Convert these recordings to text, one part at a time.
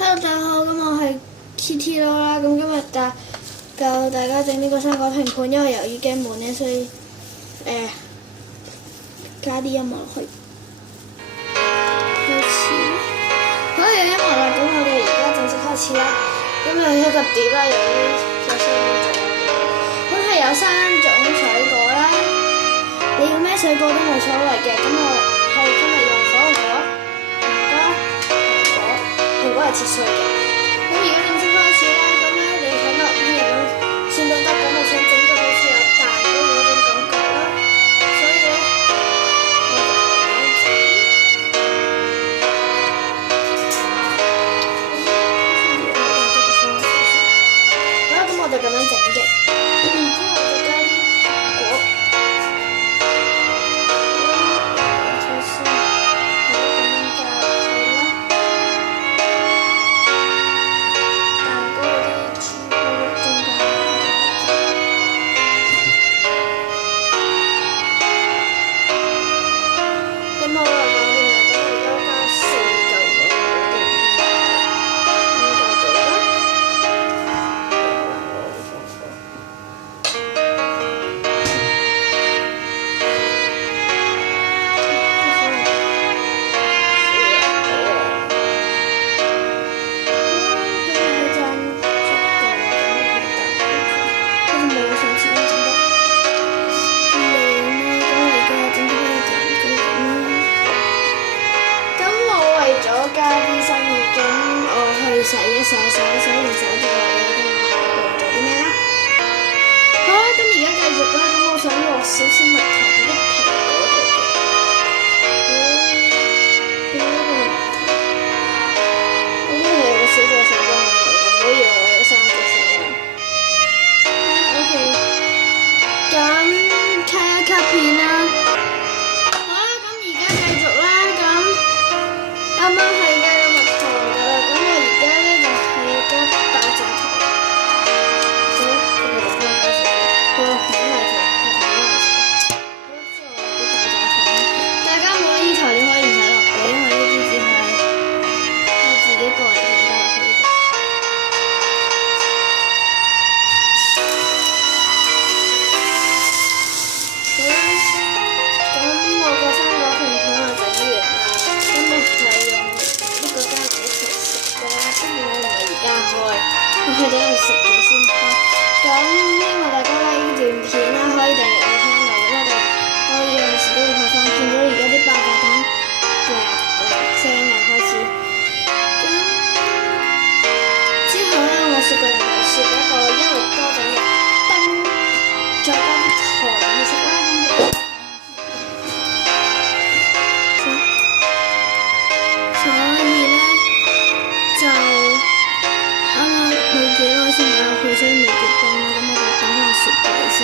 Hello，大家好，咁我係 TT 啦，咁今日教大家整呢個生果拼盤，因為由於驚悶咧，所以加啲音樂落去。開始，好有音樂啦，咁我哋而家正式開始啦。咁有一個碟啦，由於首先咁係有3種水果啦，你要咩水果都冇所謂嘅。咁我係今日用火龍果、蘋果係切碎嘅。咁而家正式開始啦，咁咧你喺落邊咁先都得，咁我想整到好似有蛋糕嗰種感覺啦，所以咧我就咁整。好啦，咁我就咁樣整嘅，之後我就加啲果。加啲生活咁，我去洗完手之後，你睇下我做啲咩啦？好啦，咁而家繼續啦。咁我想落少少蜜糖喺啲蘋果度嘅。呢度有個小隻手幫我做，唔好以為我有3隻手。OK， 咁卡一卡片啦。好啦，咁而家繼續啦。啱啱係加咗蜜糖㗎啦，咁我而家咧就係加爆炸糖。好，佢哋就開始。好，唔係糖，係糖啦。好，之後我啲爆炸糖。大家冇呢啲材料可以唔使落嘅，因為呢啲只係我自己個人想加落去嘅。好啦，咁我個生果拼盤我整完啦，咁我係用呢個加埋一齊食㗎啦，跟住我唔係而家開，我係等佢食咗先開。咁希望大家 like 呢段片啦，可以訂閱我 channel，咁我有陣時都會拍翻。見到而家啲爆炸糖聲又開始。咁之後咧，我試過一個一路多咗嘅冰，再加啲糖去食啦。所以咧就啱啱冇幾耐先擺落去，所以未結冰啦。咁我就講翻雪櫃先。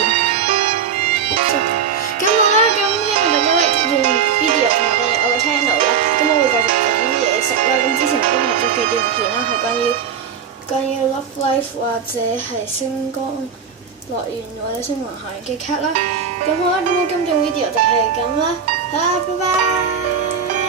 咁好啦，咁希望大家咧用 video 同我哋我個 channel 啦。咁我會繼續整嘢食啦。咁之前我都拍咗幾段片啦，係關於 Love Life 或者係星光樂園或者星雲校園嘅 cat 啦。咁好啦，咁我今段 video 就係咁啦。好啦，拜拜。